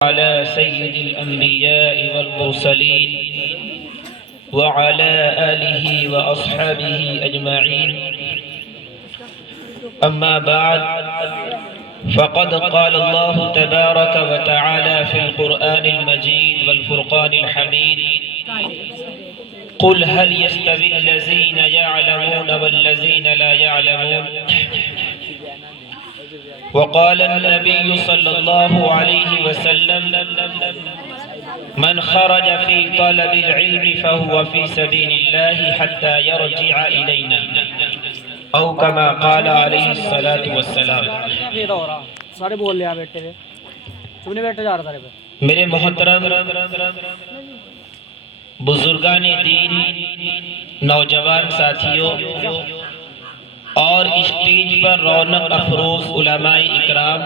على سيد الأنبياء والمرسلين وعلى آله وأصحابه أجمعين. أما بعد، فقد قال الله تبارك وتعالى في القرآن المجيد والفرقان الحميد: قل هل يستوي الذين يعلمون والذين لا يعلمون. وقال النبي صلى الله عليه وسلم: من خرج في طلب العلم فهو في سبيل الله حتى يرجع إلينا، او كما قال علیہ الصلاة والسلام. میرے محترم بزرگان دین، نوجوان ساتھیوں اور اسٹیج پر رونق افروز علماء اکرام،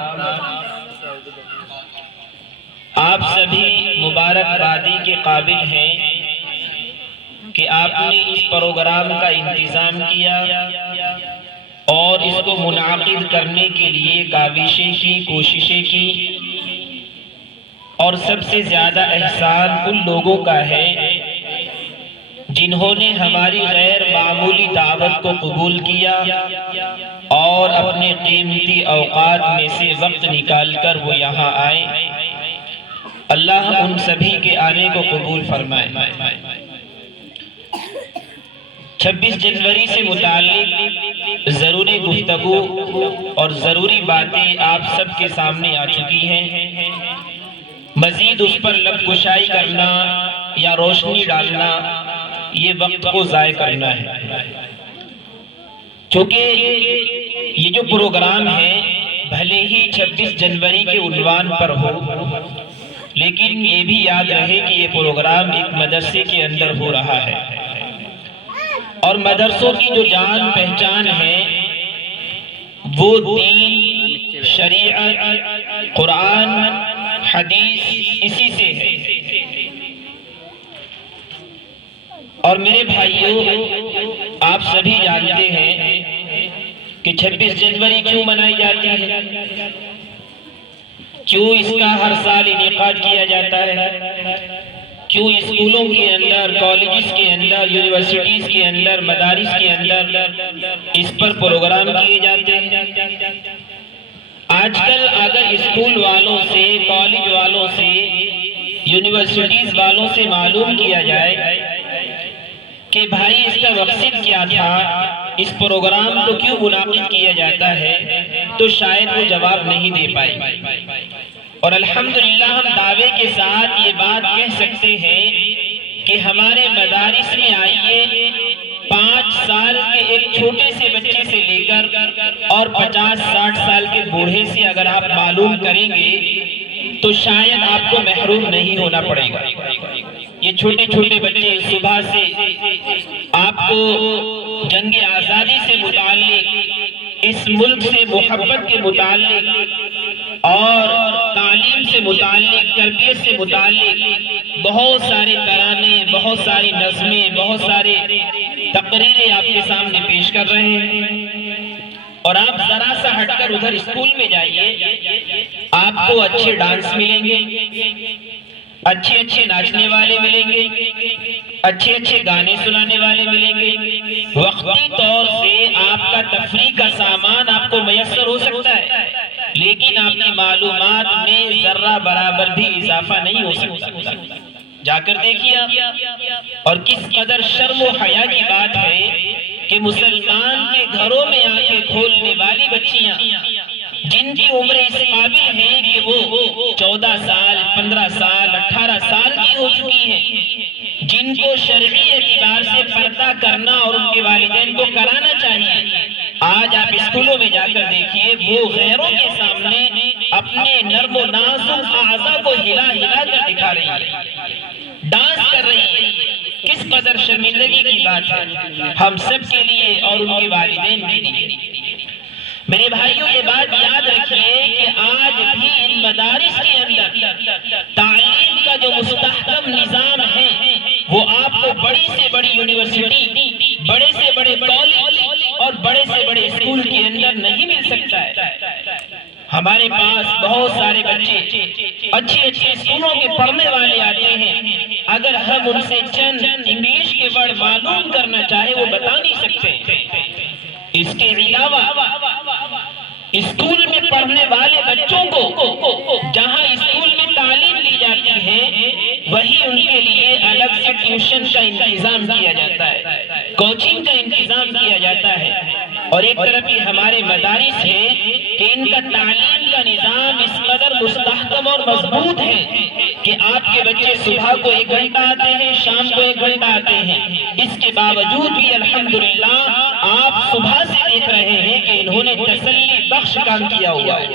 آپ سبھی مبارکبادی کے قابل ہیں کہ آپ نے اس پروگرام کا انتظام کیا اور اس کو منعقد کرنے کے لیے کاوشیں کی، کوششیں کی، اور سب سے زیادہ احسان ان لوگوں کا ہے جنہوں نے ہماری غیر معمولی دعوت کو قبول کیا اور اپنے قیمتی اوقات میں سے وقت نکال کر وہ یہاں آئے. اللہ ان سبھی کے آنے کو قبول فرمائے. 26 جنوری سے متعلق ضروری گفتگو اور ضروری باتیں آپ سب کے سامنے آ چکی ہیں. مزید اس پر لب کشائی کرنا یا روشنی ڈالنا یہ وقت کو ضائع کرنا ہے. چونکہ یہ جو پروگرام ہے بھلے ہی 26 جنوری کے عنوان پر ہو، لیکن یہ بھی یاد رہے کہ یہ پروگرام ایک مدرسے کے اندر ہو رہا ہے، اور مدرسوں کی جو جان پہچان ہے وہ دین، شریعت، قرآن، حدیث اسی سے ہے. اور میرے بھائیوں، آپ سبھی جانتے ہیں کہ 26 جنوری کیوں منائی جاتی ہے، کیوں اس کا ہر سال انعقاد کیا جاتا ہے، کیوں اسکولوں کے اندر، کالجز کے اندر، یونیورسٹیز کے اندر، مدارس کے اندر اس پر پروگرام کیے جاتے ہیں. آج کل اگر اسکول والوں سے، کالج والوں سے، یونیورسٹیز والوں سے معلوم کیا جائے کہ بھائی اس کا مقصد کیا تھا، اس پروگرام کو کیوں منعقد کیا جاتا ہے، تو شاید وہ جواب نہیں دے پائے. اور الحمدللہ ہم دعوے کے ساتھ یہ بات کہہ سکتے ہیں کہ ہمارے مدارس میں آئیے 5 سال کے ایک چھوٹے سے بچے سے لے کر اور 50-60 سال کے بوڑھے سے اگر آپ معلوم کریں گے تو شاید آپ کو محروم نہیں ہونا پڑے گا. یہ چھوٹے چھوٹے بچے صبح سے آپ کو جنگ آزادی سے متعلق، اس ملک سے محبت کے متعلق اور تعلیم سے متعلق، تربیت سے متعلق بہت سارے ترانے، بہت ساری نظمیں، بہت سارے تقریریں آپ کے سامنے پیش کر رہے ہیں. اور آپ ذرا سا ہٹ کر ادھر اسکول میں جائیے، آپ کو اچھے ڈانس ملیں گے، اچھے اچھے ناچنے والے ملیں گے، اچھے اچھے گانے سنانے والے ملیں گے. وقتی طور سے آپ کا تفریح کا سامان آپ کو میسر ہو سکتا ہے، لیکن آپ کی معلومات میں ذرہ برابر بھی اضافہ نہیں ہو سکتا. جا کر دیکھیے اور کس قدر شرم و حیا کی بات ہے کہ مسلمان کے گھروں میں آنکھیں کھولنے والی بچیاں جن کی عمر اس قابل ہیں کہ وہ 14 سال، 15 سال، 18 سال کی ہو چکی ہیں، جن کو شرعی اعتبار سے پردہ کرنا اور ان کے والدین کو کرانا چاہیے، آج آپ اسکولوں میں جا کر دیکھیے وہ غیروں کے سامنے اپنے نرم و نازک اعضاء کو ہلا ہلا کر دکھا رہی ہے، ڈانس کر رہی ہے. کس قدر شرمندگی کی بات ہے ہم سب کے لیے اور ان کے والدین کے لیے. میرے بھائیوں، یہ بات یاد رکھیے کہ آج بھی ان مدارس کے اندر تعلیم کا جو مستحکم نظام ہے وہ آپ کو بڑی سے بڑی یونیورسٹی، بڑے سے بڑے کالج اور بڑے سے بڑے اسکول کے اندر نہیں مل سکتا ہے. ہمارے پاس بہت سارے بچے اچھی اچھی اسکولوں کے پڑھنے والے آتے ہیں، اگر ہم ان سے چند انگلش کے ورڈ معلوم کرنا چاہے وہ بتا نہیں سکتے۔ اس کے علاوہ اسکول میں پڑھنے والے بچوں کو جہاں اسکول میں تعلیم دی جاتی ہے وہی ان کے لیے الگ سے ٹیوشن کا انتظام کیا جاتا ہے، کوچنگ کا انتظام کیا جاتا ہے۔ اور ایک طرف یہ ہمارے مدارس ہیں کہ ان کا تعلیم کا نظام اس قدر مستحکم اور مضبوط ہے کہ آپ کے بچے صبح کو 1 گھنٹہ آتے ہیں، شام کو 1 گھنٹہ آتے ہیں۔ اس کے باوجود بھی الحمدللہ آپ صبح سے دیکھ رہے ہیں کہ انہوں نے تسلی بخش کام کیا ہوا ہے،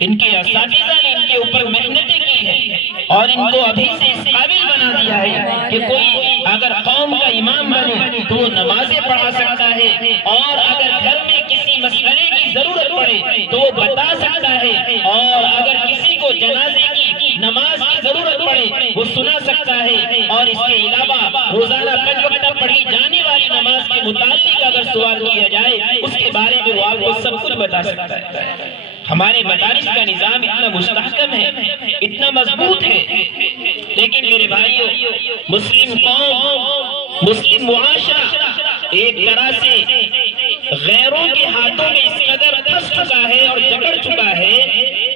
ان کے اساتذہ نے ان کے اوپر محنتیں کی ہیں اور ان کو ابھی سے اس قابل بنا دیا ہے کہ کوئی اگر قوم کا امام بنے تو وہ نمازیں پڑھا سکتا ہے، اور اگر گھر میں کسی مسئلے کی ضرورت پڑے تو وہ بتا سکتا ہے، اور اگر کسی کو جنازے کی نماز کی ضرورت پڑے وہ سنا سکتا ہے، اور اس کے علاوہ روزانہ 5 وقت پڑھی جانے والی نماز کے متعلق اگر سوال کیا جائے اس کے بارے میں وہ آپ کو سب کچھ بتا سکتا ہے۔ ہمارے مدارس کا نظام اتنا مستحکم ہے، اتنا مضبوط ہے، لیکن میرے بھائیوں مسلم قوم، مسلم معاشرہ ایک طرح سے غیروں کے ہاتھوں میں اس قدر پھنس چکا ہے اور جکڑ چکا ہے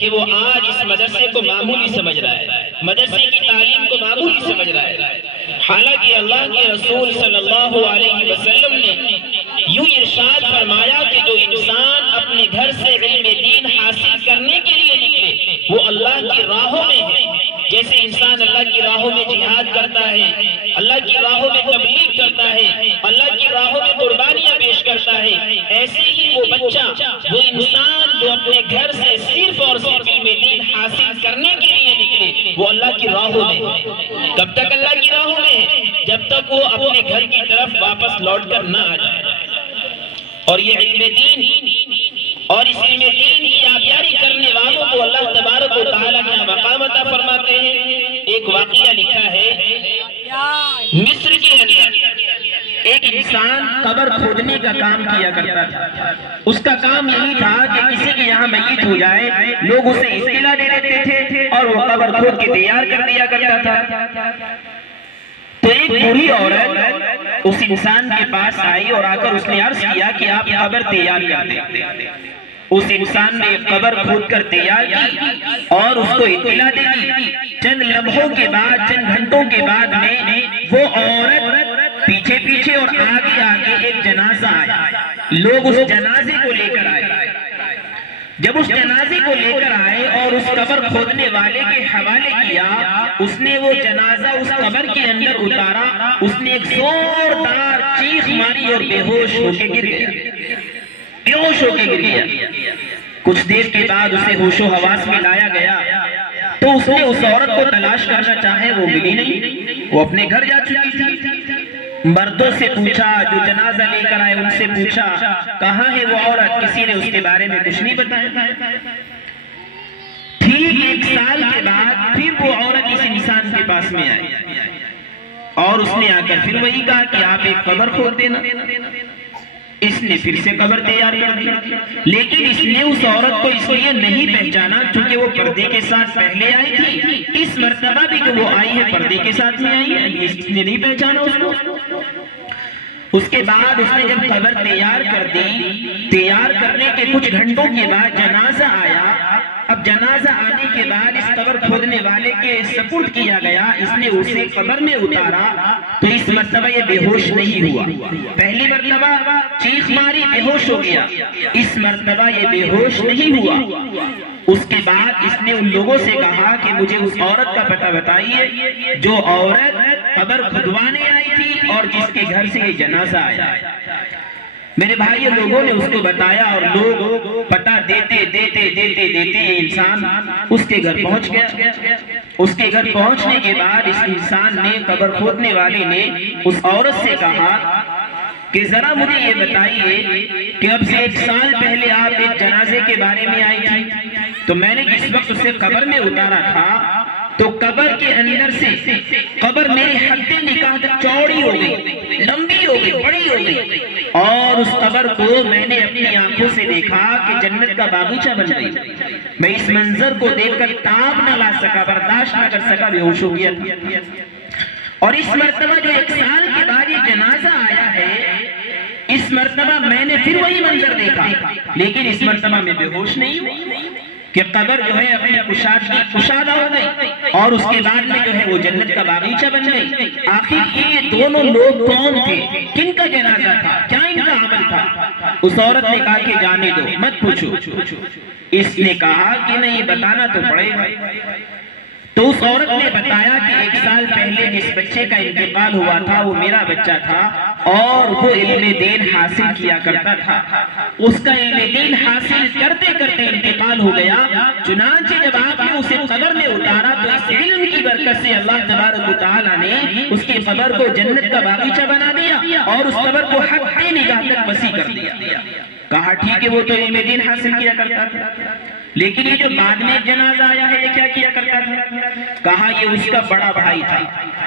کہ وہ آج اس مدرسے کو معمولی سمجھ رہا ہے، مدرسے کی تعلیم کو معمولی سمجھ رہا ہے، حالانکہ اللہ کے رسول صلی اللہ علیہ وسلم نے یوں ارشاد فرمایا کہ جو انسان اپنے گھر سے علم دین حاصل کرنے کے لیے نکلے وہ اللہ کی راہوں میں ہے۔ جیسے انسان اللہ کی راہوں میں جہاد کرتا ہے، اللہ کی راہوں میں تبلیغ کرتا ہے، اللہ کی راہوں میں قربانیاں پیش کرتا ہے، ایسے ہی وہ بچہ، وہ انسان جو اپنے گھر سے صرف اور صرف علم دین حاصل کرنے کے لیے نکلے وہ اللہ کی راہوں میں ہے۔ کب تک اللہ کی راہوں میں ہے؟ جب تک وہ اپنے گھر کی طرف واپس لوٹ کر نہ آ جائے۔ اور یہ علم دین اور اس علم دین کی آبیاری کرنے والوں کو اللہ تبارک و تعالیٰ کا مقام عطا فرماتے ہیں۔ ایک واقعہ لکھا ہے مصر کے اندر ایک انسان قبر کھودنے کا کام کیا کرتا تھا۔ اس کا کام یہی تھا کہ کسی کے یہاں میت ہو جائے لوگ اسے اطلاع دے دیتے تھے اور وہ قبر کھود کے تیار کر دیا کرتا تھا۔ تو ایک بوڑھی عورت اس انسان کے پاس آئی اور آ کر اس نے عرض کیا کہ آپ قبر تیار کر دیں۔ اس انسان نے قبر کھود کر تیار کی اور اس کو اطلاع دے دی۔ چند لمحوں کے بعد، چند گھنٹوں کے بعد میں وہ عورت پیچھے پیچھے اور آگے آگے ایک جنازہ آیا، لوگ اس جنازے کو لے کر آئے۔ جب اس جنازے کو لے کر آئے اور اس قبر کھودنے والے کے حوالے کیا، اس نے وہ جنازہ اس قبر کے اندر اتارا، اس نے ایک زوردار چیخ ماری اور بے ہوش ہو کے گر گیا، بے ہوش ہو کے گر گیا۔ کچھ دیر کے بعد اسے ہوش و حواس میں لایا گیا تو اس نے اس عورت کو تلاش کرنا چاہے، وہ ملی نہیں، وہ اپنے گھر جا چکی تھی۔ مردوں سے پوچھا جو جنازہ لے کر آئے، ان سے پوچھا کہاں ہے وہ عورت، کسی نے اس کے بارے میں کچھ نہیں بتایا۔ ٹھیک 1 سال کے بعد پھر وہ عورت اس انسان کے پاس میں آئی اور اس نے آ کر پھر وہی کہا کہ آپ ایک قبر کھود دینا۔ اس نے پھر سے قبر تیار کر دی، لیکن اس نے اس عورت کو اس لیے نہیں پہچانا چونکہ وہ پردے کے ساتھ پہلے آئی تھی۔ اس مرتبہ بھی جو وہ آئی ہے پردے کے ساتھ میں آئی ہے، اس نے نہیں پہچانا اس کو۔ اس کے بعد اس نے جب قبر تیار کر دی، تیار کرنے کے کچھ گھنٹوں کے بعد جنازہ آیا۔ اب جنازہ آنے کے بعد اس قبر کھودنے والے کے سپرد کیا گیا، اس نے اسے قبر میں اتارا تو اس مرتبہ یہ بے ہوش نہیں ہوا۔ پہلی مرتبہ چیخ ماری، بے ہوش ہو گیا، اس مرتبہ یہ بے ہوش نہیں ہوا۔ اس کے بعد اس نے ان لوگوں سے کہا کہ مجھے اس عورت کا پتہ بتائیے جو عورت قبر کھدوانے آئی تھی اور جس کے گھر سے یہ جنازہ آیا۔ میرے بھائیوں لوگوں نے اس کو بتایا اور لوگ پتہ دیتے دیتے دیتے دیتے یہ انسان اس کے گھر پہنچ گیا۔ اس کے گھر پہنچنے کے بعد اس انسان نے، قبر کھودنے والے نے اس عورت سے کہا کہ ذرا مجھے یہ بتائیے کہ اب سے 1 سال پہلے آپ ایک جنازے کے بارے میں آئی تھی، تو میں نے جس وقت اسے قبر میں اتارا تھا تو قبر کے اندر سے قبر میرے حد نکاح تک چوڑی ہو گئی، لمبی ہو گئی، بڑی ہو گئی، اور اس قبر کو میں نے اپنی آنکھوں سے دیکھا کہ جنت کا باغیچہ بن گئی۔ میں اس منظر کو دیکھ کر تاب نہ لا سکا، برداشت نہ کر سکا، بے ہوش ہو گیا تھا۔ اور اس مرتبہ جو 1 سال کے بعد یہ جنازہ آیا ہے، اس مرتبہ میں نے پھر وہی منظر دیکھا، لیکن اس مرتبہ میں بے ہوش نہیں ہوں کہ قبر جو ہے اپنی کشادہ ہو گئی، اور اس کے بعد میں جو ہے وہ جنت کا باغیچہ بن گئی۔ آخر یہ دونوں لوگ کون تھے؟ کن کا جنازہ تھا؟ کیا ان کا عمل تھا؟ اس عورت نے کہا کہ جانے دو، مت پوچھو۔ اس نے کہا کہ نہیں، بتانا تو پڑے گا۔ تو اس عورت نے بتایا کہ 1 سال پہلے جس بچے کا انتقال ہوا تھا وہ میرا بچہ تھا، اور وہ علم دین حاصل کیا کرتا تھا۔ اس کا علم دین حاصل کرتے کرتے انتقال ہو گیا، چنانچہ جب آپ نے اسے قبر میں اتارا تو اس علم کی برکت سے اللہ تبارک و تعالیٰ نے اس کی قبر کو جنت کا باغیچہ بنا دیا، اور اس قبر کو حق نگاہ تک وسیع کر دیا۔ کہا ٹھیک ہے، وہ تو علم دین حاصل کیا کرتا تھا، لیکن یہ جو بعد میں جنازہ آیا ہے یہ کیا کیا کرتا تھا؟ کہا یہ اس کا بڑا بھائی تھا،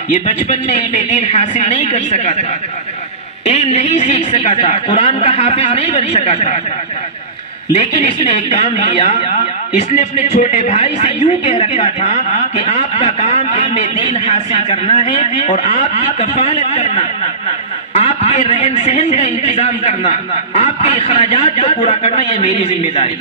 یہ بچپن میں علم دین حاصل نہیں کر سکا تھا، علم نہیں سیکھ سکا تھا، قرآن کا حافظ نہیں بن سکا تھا، لیکن اس نے ایک کام کیا، اس نے اپنے چھوٹے بھائی سے یوں کہہ رکھا تھا کہ آپ کا کام علم دین حاصل کرنا ہے، اور آپ کی کفالت کرنا، آپ کے رہن سہن کا انتظام کرنا، آپ کے اخراجات کو پورا کرنا، یہ میری ذمہ داری۔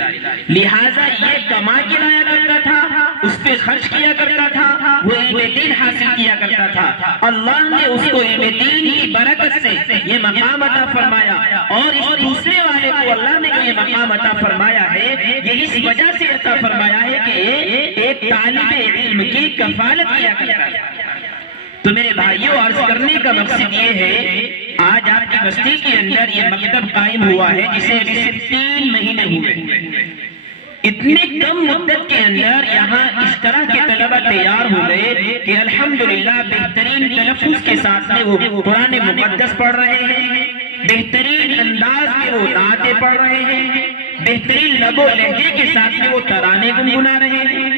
لہٰذا یہ کما کے لایا کرتا تھا، اس پہ خرچ کیا کرتا تھا، وہ علم دین حاصل کیا کرتا تھا۔ اللہ نے اس کو علم دین کی برکت سے یہ مقام عطا فرمایا، اور اس دوسرے والے کو اللہ نے یہ مقام عطا فرمایا ہے، یہ اس وجہ سے عطا فرمایا ہے کہ ایک طالب علم کی کفالت کیا کرتا ہے۔ تو میرے بھائیوں، عرض کرنے کا مقصد یہ ہے، آج آپ کی بستی کے اندر یہ مکتب قائم ہوا ہے جسے ابھی صرف 3 مہینے ہوئے۔ اتنے کم مدت کے اندر یہاں اس طرح کے طلبہ تیار ہو گئے کہ الحمدللہ بہترین تلفظ کے ساتھ میں وہ قرآن مقدس پڑھ رہے ہیں، بہترین انداز میں وہ نعتیں پڑھ رہے ہیں، بہترین لب و لہجے کے ساتھ میں وہ ترانے گنگنا رہے ہیں۔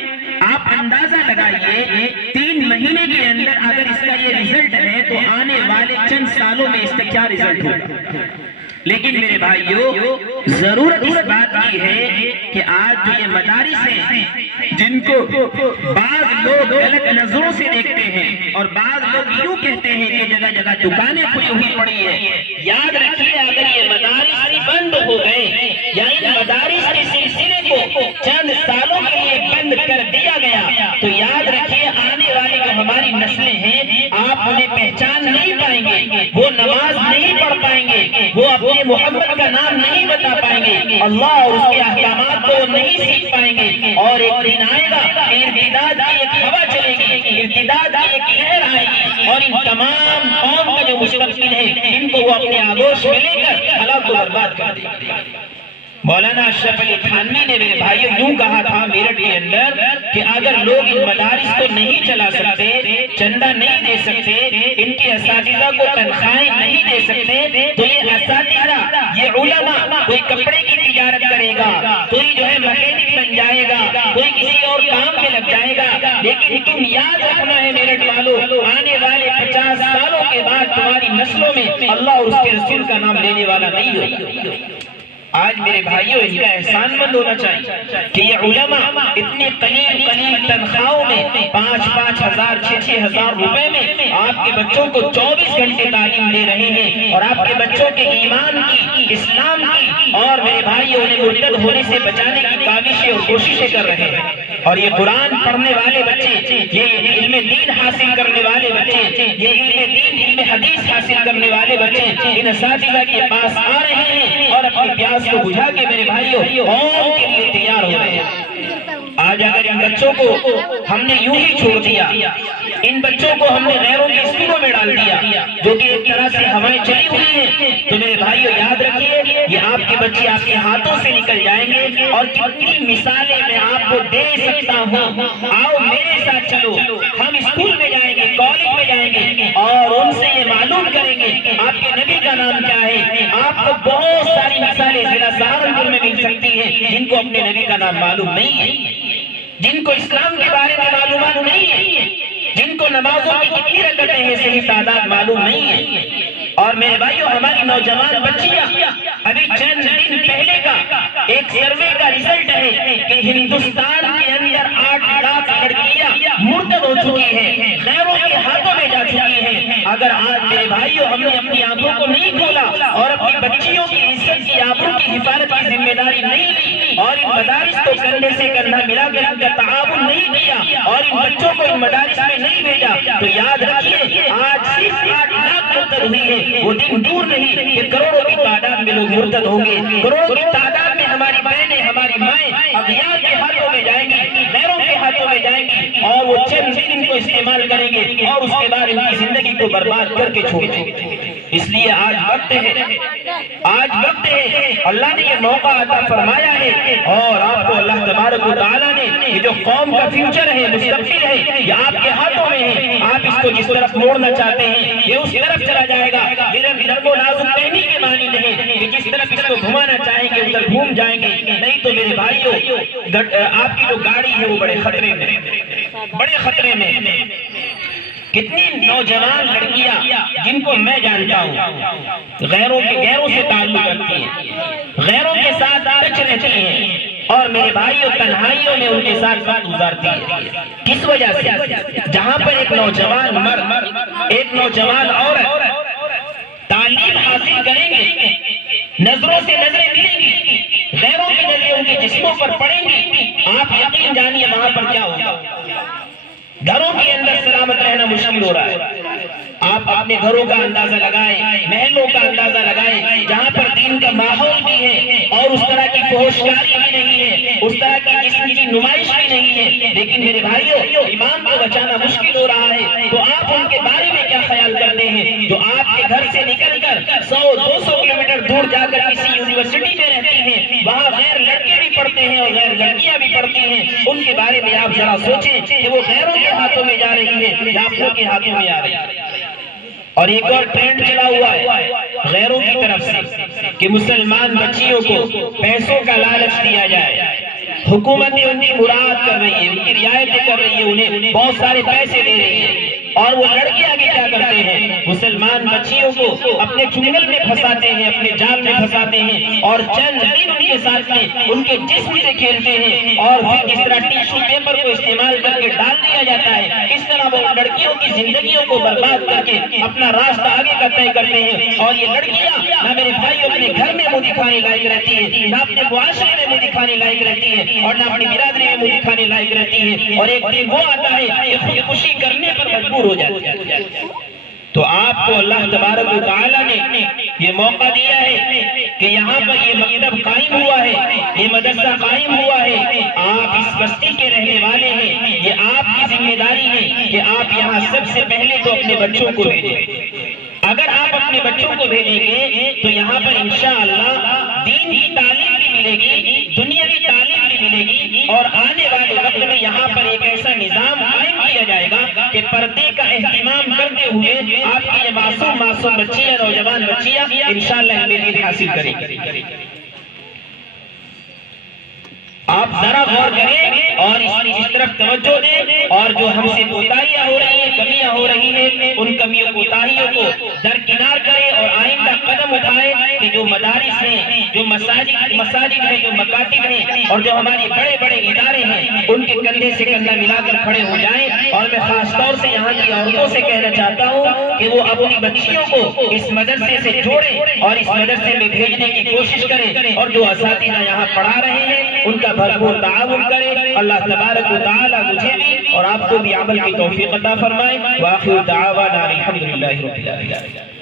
آپ اندازہ لگائیے 3 مہینے کے اندر اگر اس کا یہ رزلٹ ہے تو آنے والے چند سالوں میں اس کا کیا رزلٹ ہوگا۔ لیکن میرے بھائیوں، ضرورت اس بات کی ہے کہ آج جو یہ مدارس ہیں جن کو بعض لوگ غلط نظروں سے دیکھتے ہیں، اور بعض لوگ یوں کہتے ہیں کہ جگہ جگہ دکانیں کھلی ہوئی پڑی ہیں، یاد رکھیے اگر یہ مدارس بند ہو گئے یا ان مدارس کے سلسلے کو چند سالوں کے لیے بند کر دیا گیا تو یاد رکھیے آنے والی جو ہماری نسلیں ہیں آپ انہیں پہچان نہیں پائیں گے، وہ نماز نہیں پڑھ پائیں گے، وہ اپنے محمد کا نام نہیں بتا پائیں گے، اللہ اور اس کے احکامات کو نہیں سیکھ پائیں گے، اور ایک دن آئے گا ارتداد کی ایک ہوا چلے گی، ارتداد کی ایک لہر آئے گی، اور ان تمام قوم کا جو مستقبل ہے ان کو وہ اپنے آغوش میں لے کر ہلاک و برباد کر دے گا۔ مولانا اشرف علی تھانوی نے میرے بھائیوں یوں کہا تھا میرٹھ کے اندر کہ اگر لوگ ان مدارس کو نہیں چلا سکتے، چندہ نہیں دے سکتے، ان کے اساتذہ کو تنخواہیں نہیں دے سکتے، تو یہ اساتذہ، یہ علماء کوئی کپڑے کی تجارت کرے گا، کوئی جو ہے مکینک بن جائے گا، کوئی کسی اور کام میں لگ جائے گا، لیکن تم یاد رکھنا ہے میرٹھ والوں، آنے والے 50 سالوں کے بعد تمہاری نسلوں میں اللہ اور اس کے رسول کا نام لینے والا نہیں ہوگا۔ آج میرے بھائیوں ان کا احسان مند ہونا چاہیے کہ یہ علماء اتنے قلیل تنخواہوں میں 5-5 ہزار 6-6 ہزار روپے میں آپ کے بچوں کو 24 گھنٹے تعلیم دے رہے ہیں، اور آپ کے بچوں کے ایمان کی، اسلام کی، اور میرے بھائیوں انہیں مرتد ہونے سے بچانے کی کاوشیں اور کوششیں کر رہے ہیں۔ اور یہ قرآن پڑھنے والے بچے، یہ علم دین حاصل کرنے والے بچے، یہ علم دین، علم حدیث حاصل کرنے والے بچے ان اساتذہ کے پاس آ رہے ہیں اور اپنی پیاس کو بجھا کے میرے بھائیوں قوم کے لیے تیار ہو رہے ہیں۔ آج اگر ان بچوں کو ہم نے یوں ہی چھوڑ دیا، ان بچوں کو ہم نے غیروں کے اسکولوں میں ڈال دیا جو کہ ایک طرح سے ہوائیں چلی ہوئی ہیں، تو میرے بھائیوں یاد رکھیے یہ آپ کے بچے آپ کے ہاتھوں سے نکل جائیں گے۔ اور کتنی مثالیں میں آپ کو دے سکتا ہوں، آؤ میرے ساتھ چلو، ہم اسکول میں جائیں گے، کالج میں جائیں گے، اور ان سے یہ معلوم کریں گے آپ کے نبی کا نام کیا ہے۔ آپ کو بہت ساری مثالیں ضلع سہارنپور میں مل سکتی ہیں جن کو اپنے نبی کا نام معلوم نہیں ہے، جن کو اسلام کے بارے میں معلومات نہیں ہے، کو نمازوں کی کتنی رکعتیں ہیں صحیح تعداد معلوم نہیں ہے۔ اور میرے بھائیو ہماری نوجوان بچیاں ابھی چند دن پہلے کا ایک سروے کا رزلٹ ہے کہ ہندوستان کے اندر 8 لاکھ لڑکیاں مرتد ہو چکی ہیں، غیروں کے ہاتھوں میں جا چکی ہیں۔ اگر آج میرے بھائیو ہم نے اپنی آنکھوں کو نہیں کھولا اور اپنی بچیوں کی عزت کی آبرو کی حفاظت کی ذمہ داری نہیں لی اور ان مدارس کو کندھے سے کندھا ملا کر ان کا تعاون نہیں کیا اور ان بچوں کو ان مدارس میں نہیں بھیجا تو یاد رکھیے آج صرف 8 لاکھ مرتد ہوئی ہے، وہ دن دور نہیں کہ کروڑوں کی تعداد میں لوگ مرتد ہوں گے، کروڑوں کی تعداد میں ہماری بہنیں ہماری مائیں اغیار کے ہاتھوں میں جائیں گی، غیروں کے ہاتھوں میں جائیں گی اور وہ چند دن ان کو استعمال کریں گے اور اس کے بعد ان کی زندگی کو برباد کر کے چھوڑ دیں گے۔ اس لیے آج وقت ہے، اللہ نے یہ موقع عطا فرمایا ہے اور آپ کو اللہ تبارک و تعالیٰ نے یہ جو قوم کا فیوچر ہے، مستقبل ہے، یہ آپ کے ہاتھوں میں ہے۔ آپ اس کو جس طرف موڑنا چاہتے ہیں یہ اس طرف چلا جائے گا، یہ رنگ و نازک پہنی کے معنی نہیں کہ جس طرف اس کو گھمانا چاہیں گے ادھر گھوم جائیں گے، نہیں تو میرے بھائیوں آپ کی جو گاڑی ہے وہ بڑے خطرے میں۔ کتنی نوجوان لڑکیاں جن کو میں جانتا ہوں غیروں سے تعلق رکھتی ہیں، غیروں کے ساتھ ٹچ رہتی ہیں اور میرے بھائیوں تنہائیوں میں ان کے ساتھ وقت گزارتی ہے۔ کس وجہ سے؟ جہاں پر ایک نوجوان مرد ایک نوجوان عورت تعلیم حاصل کریں گے، نظروں سے نظریں ملیں گی، غیروں کی نظریں ان کے جسموں پر پڑیں گی، آپ یقین جانیے وہاں پر کیا ہوگا۔ گھروں کے اندر سلامت رہنا مشکل ہو رہا ہے۔ آپ اپنے گھروں کا اندازہ لگائیں، محلوں کا اندازہ لگائیں جہاں پر دین کا ماحول بھی ہے اور اس طرح کی فحشکاری بھی نہیں ہے، اس طرح کی جسم کی نمائش بھی نہیں ہے، لیکن میرے بھائیوں ایمان کو بچانا مشکل ہو رہا ہے۔ تو آپ ان کے بارے میں کیا خیال کرتے ہیں جو آپ کے گھر سے نکل کر 100-200 کلومیٹر دور جا کر کسی یونیورسٹی میں رہتی ہیں، وہاں غیر لڑکے بھی پڑھتے ہیں اور غیر لڑکیاں بھی پڑھتی ہیں، ان کے بارے میں آپ ذرا سوچیں کہ وہ غیروں کے ہاتھوں میں جا رہی ہے یا اپنوں کے ہاتھوں میں آ رہی ہے۔ اور ایک اور ٹرینڈ چلا ہوا ہے غیروں کی طرف سے کہ مسلمان بچیوں کو پیسوں کا لالچ دیا جائے، حکومتیں ان کی مراعات کر رہی ہے، ان کی رعایتیں کر رہی ہے، انہیں بہت سارے پیسے دے رہی ہے اور وہ لڑکے آگے کیا کرتے ہیں مسلمان بچیوں کو اپنے چنگل میں پھنساتے ہیں، اپنے جال میں پھنساتے ہیں اور چند دن ان کے ساتھ میں ان کے جسم سے کھیلتے ہیں اور پھر جس طرح ٹیشو پیپر کو استعمال کر کے ڈال دیا جاتا ہے اس طرح وہ لڑکیوں کی زندگیوں کو برباد کر کے اپنا راستہ آگے کا طے کرتے ہیں۔ اور یہ لڑکیاں نہ میرے بھائی اپنے گھر میں منہ دکھانے لائق رہتی ہے، نہ اپنے معاشرے میں منہ دکھانے لائق رہتی ہے اور نہ اپنی برادری میں منہ دکھانے لائق رہتی ہے، اور ایک دن وہ آتا ہے کہ خودکشی کرنے پر مجبور ہو جاتی ہے۔ تو آپ کو اللہ تبارک و تعالیٰ نے یہ موقع دیا ہے کہ یہاں پر یہ مکتب قائم ہوا ہے، یہ مدرسہ قائم ہوا ہے، آپ اس بستی کے رہنے والے ہیں، یہ آپ کی ذمہ داری ہے کہ آپ یہاں سب سے پہلے تو اپنے بچوں کو بھیجیں۔ اگر آپ اپنے بچوں کو بھیجیں گے تو یہاں پر انشاءاللہ دین کی تعلیم بھی ملے گی، دنیاوی تعلیم بھی ملے گی اور آنے والے وقت میں یہاں پر ایک ایسا نظام قائم کیا جائے گا کہ پردے کا اہتمام کرتے ہوئے آپ کی یہ معصوم بچیاں، نوجوان بچیاں انشاءاللہ علم دین حاصل کریں گی۔ آپ ذرا غور کریں اور اس طرف توجہ دیں اور جو ہم سے کوتاہیاں ہو رہی ہیں، کمیاں ہو رہی ہیں، ان کمیوں کوتاہیوں کو درکنار کریں اور آئندہ قدم اٹھائیں کہ جو مدارس ہیں، جو مساجد ہیں، جو مکاتب ہیں اور جو ہماری بڑے بڑے ادارے ہیں ان کے کندھے سے کندھا ملا کر کھڑے ہو جائیں۔ اور میں خاص طور سے یہاں کی عورتوں سے کہنا چاہتا ہوں کہ وہ اپنی بچیوں کو اس مدرسے سے جوڑیں اور اس مدرسے میں بھیجنے کی کوشش کریں اور جو اساتذہ یہاں پڑھا رہے ہیں ان کا بھرپور تعاون کرے۔ اللہ تبارک و تعالی مجھے بھی اور آپ کو بھی عمل کی توفیق عطا فرمائے۔ وآخر دعوانا الحمدللہ رب العالمین۔